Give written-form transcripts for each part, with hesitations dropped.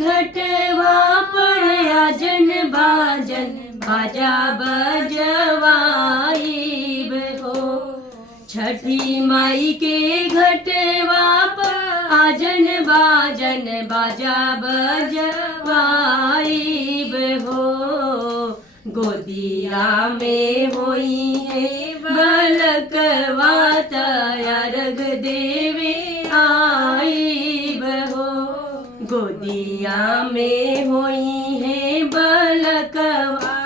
घटवा पर आजन बाजन बाजा बजवाईब हो। छठी माई के घटवा पर आजन बाजन बाजा बजवाईब हो। गोदिया में होई है बलकवा अर्घ देवे आईब हो। गोदिया में होई है बलकवा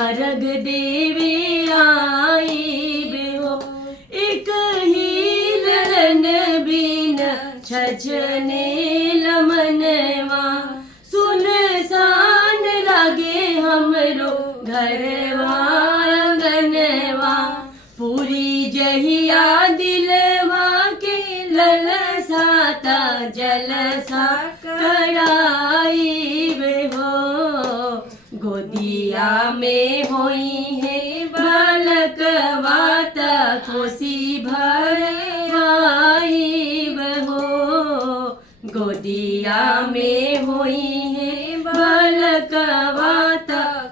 अर्घ देवे आईब हो। एक ही ललन बिन छछने लमनवा सुनसान लागे हमरो घरवा आंगनवा। पूरी जहिया दिलवा के ललसाता जलसा कराईब हो। गोदिया में होई है बलकवा कोसी भरवाईब हो। गोदिया में होई है बलकवा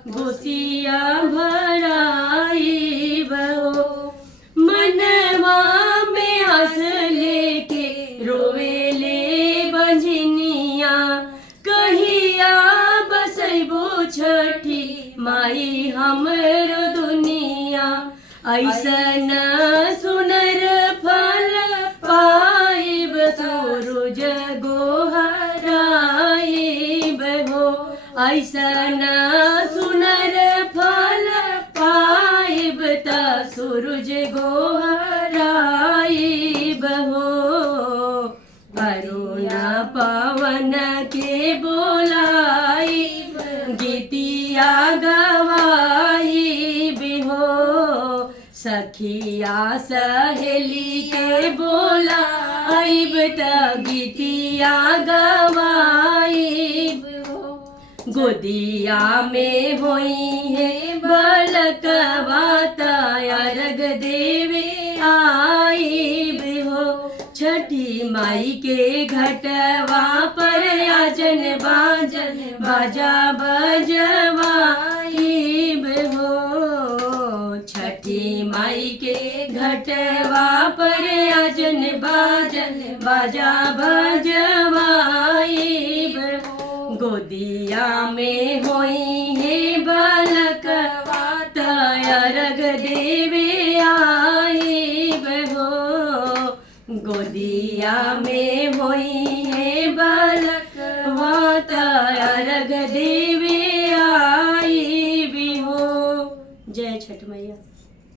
गोसिया भराईब हो। मनवा में आस लेके रोवेले बंझनिया कहिया बसैबो छठी माई हमरो दुनिया। ऐसन सुनर फल पाइब सूरज गोहराइब हो। ऐसन सुनर फल पाइब त सूरज गोहराइब हो। अरुण पवन के बोलाइब गीतिया गवाइब हो। सखिया सहेली के बोलाइब त गीतिया गवाइब हो। गोदिया में होई है बलकवा अर्घ देवे आईब हो। छठी माई के घटवा पर आजन बाजन बाजा बजवाईब हो। छठी माई के घटवा पर आजन बाजन बाजा बजवाईब हो। गोदिया में होई है बलकवा अर्घ देवे आईब हो। गोदिया में होई है बलकवा अर्घ देवे आईब हो। जय छठ मैया।